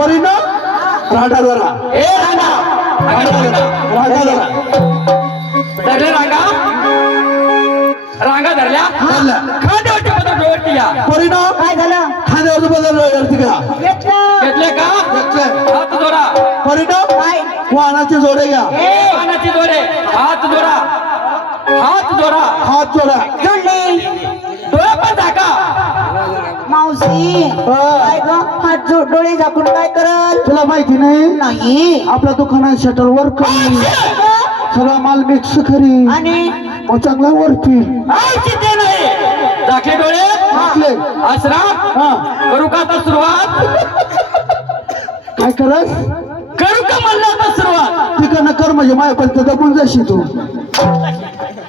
परिणाम राडा जरा ए रांगा राडा जरा धरले रांगा रांगा धरल्या खांद्यावरती बदल डोळती या परिणाम काय झालं खांद्यावर बदल का घेतलं घेतले का हात जोडा परिणाम काय वाहनाचे जोडे घ्या पानाची दोरे हात जोडा हात जोडा हात जोडा जोडले डोळे पण झाका मावशी काय ग हात डोळे झाकून काय करत तुला माहिती नाही नाही आपल्या दुकानात शटर वर करी सगळा माल मिक्स करी आणि मग चांगला वरती चिंते नाही झाकले डोळे टाकले असरा हा करू का आता सुरुवात काय करस करू का म्हणलं आता सुरुवात तिकडनं कर म्हणजे माझ्यापर्यंत दबून जाशील तू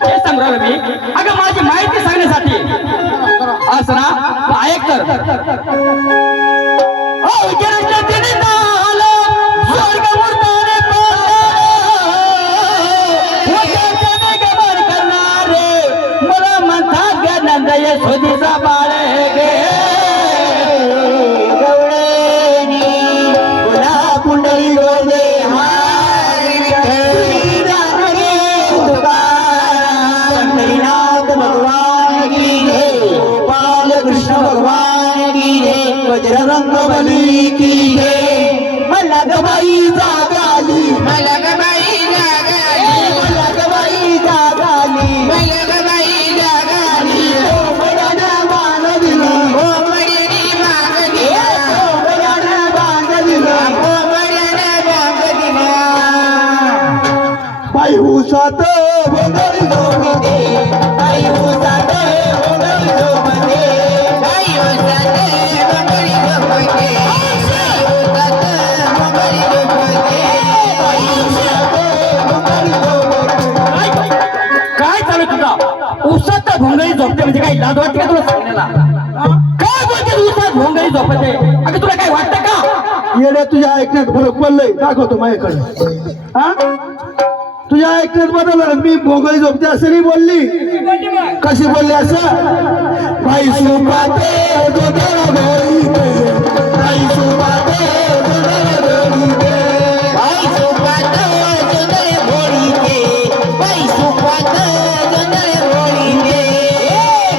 हे सांगू राहिलो मी अगं माझी माहिती सांगण्यासाठी असं ना ऐक तर मला म्हणतात ग नंदय सोदीचा बाळे गे कुंडली पंढरीनाथ भगवान की जय गोपाल कृष्ण भगवान की जय बजरंग बली की जय मला गबाई जागाली मला गबाई जागाली मला गबाई जागाली मला गबाई जागाली ओ बडाना मान दिला ओ बडानी मान दिला ओ बडाना मान दिला ओ बडाना मान दिला बाई उसात भोंगळी झोपते आई उसात भोंगळी झोपते आई उसात भोंगळी झोपते आई उसात भोंगळी झोपते आई उसात भोंगळी झोपते काय चालू तुझा उसात भोंगळी झोपते म्हणजे काय लाज वाटते का तुला सांगण्याला काय बोलते उसात भोंगळी झोपते अगं तुला काय वाटतं का येड्या तुझ्या ऐकण्यात फरक पडलंय दाखवतो माझ्याकडे हा तुझ्या ऐकण्यात बदललं मी भोंगळी झोपते असं नाही बोलली कशी बोलली असं बाई सुपाते दुधाला गोळीते बाई सुपाते दुधाला गोळीते आई सुपात जोंधळे भोळीते बाई सुपात जोंधळे भोळीते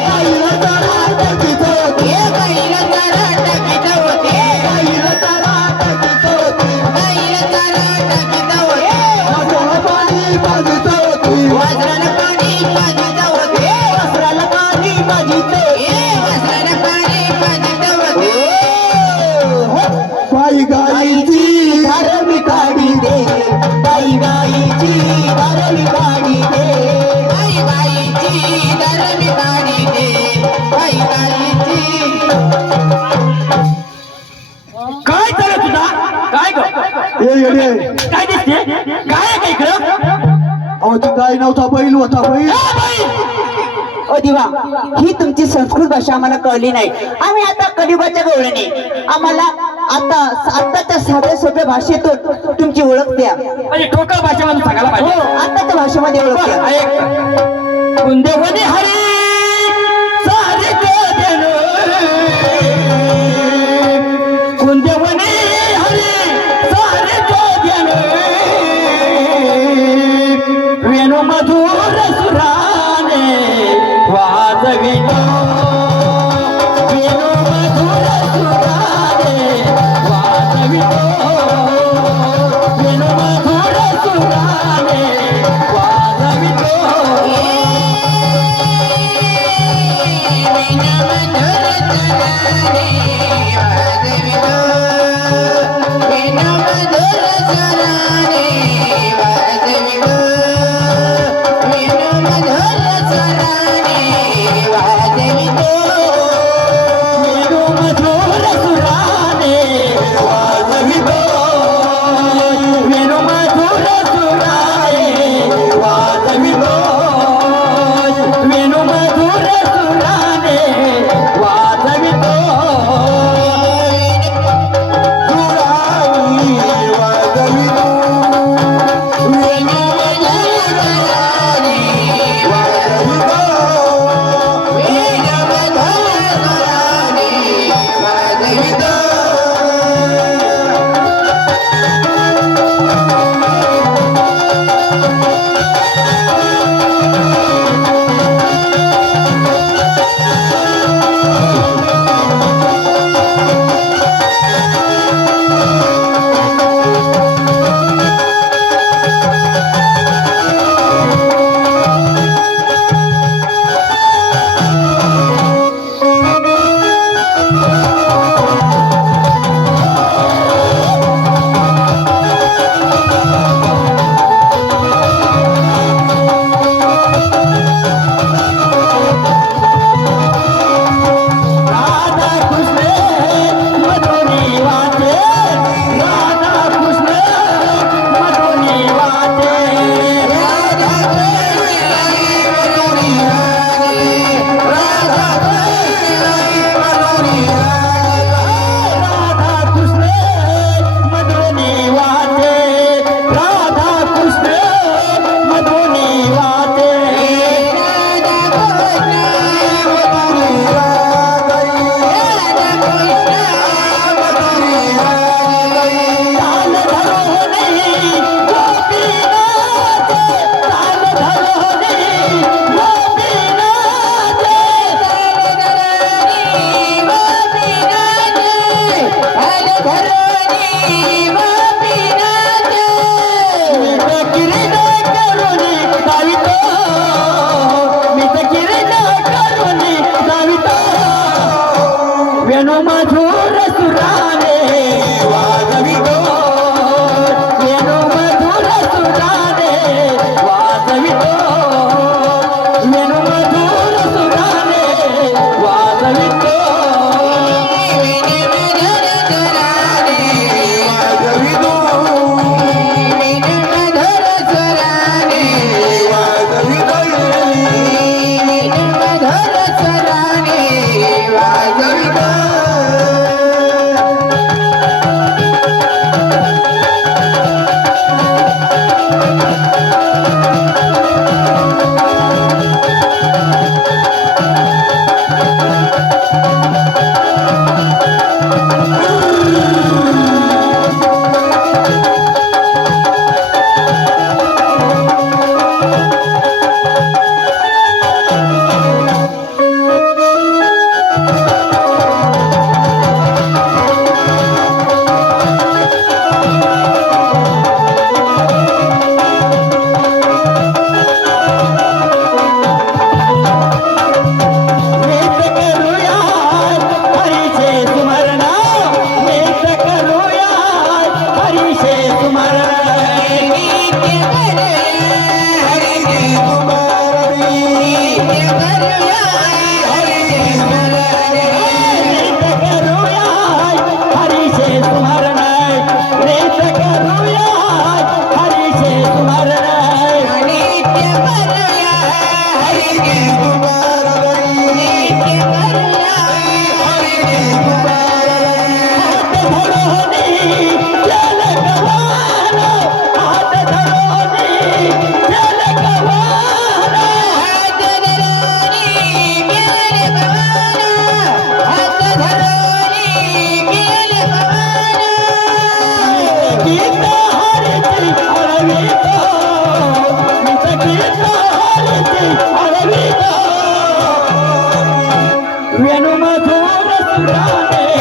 बाईला तारा टाकीत होती बाईला तारा टाकीत होते बाईला तारा टाकीत होती बाईला तारा टाकीत होते वाजवाला पाणी पाजत होती वाजराला पाणी पाजीत होते वाजराला पाणी पाजीत वाजराला पाणी पाजीत होते बाई गाईची धार मी काढी दे बाई गाईची धार मी काढी दे बाई गाईची धार मी काढी दे बाई गाईची काय चालू तुझा काय ग ए येडे काय दिसते काय आहे काय इकडं अहो ती गाय नव्हता बैल होता बैल ओ दिवा ही तुमची संस्कृत भाषा आम्हाला कळली नाही आम्ही आता कलियुगाच्या गवळणी आम्हाला आताच्या साध्या सोप्या भाषेतून तुमची ओळख द्या म्हणजे ठोकळ भाषेमध्ये सांगायला हो पाहिजे आताच्या भाषेमध्ये ओळख द्या ऐक कुंदेवनी हरी सारे देनो कुंदेवनी हरी सारे देनो वेणु मधुर सुराने वाजवितो वेणु मधुर सुराने वाजवितो वेणु मधुर सुराने वाजवितो वेणु मधुर सुराने वाजवितो वेणू मधुर सुराने वाजवितो वेणू मधुर सुराने वाजवितो वेणू मधुर सुराने वाजवितो वेणू मधुर सुराने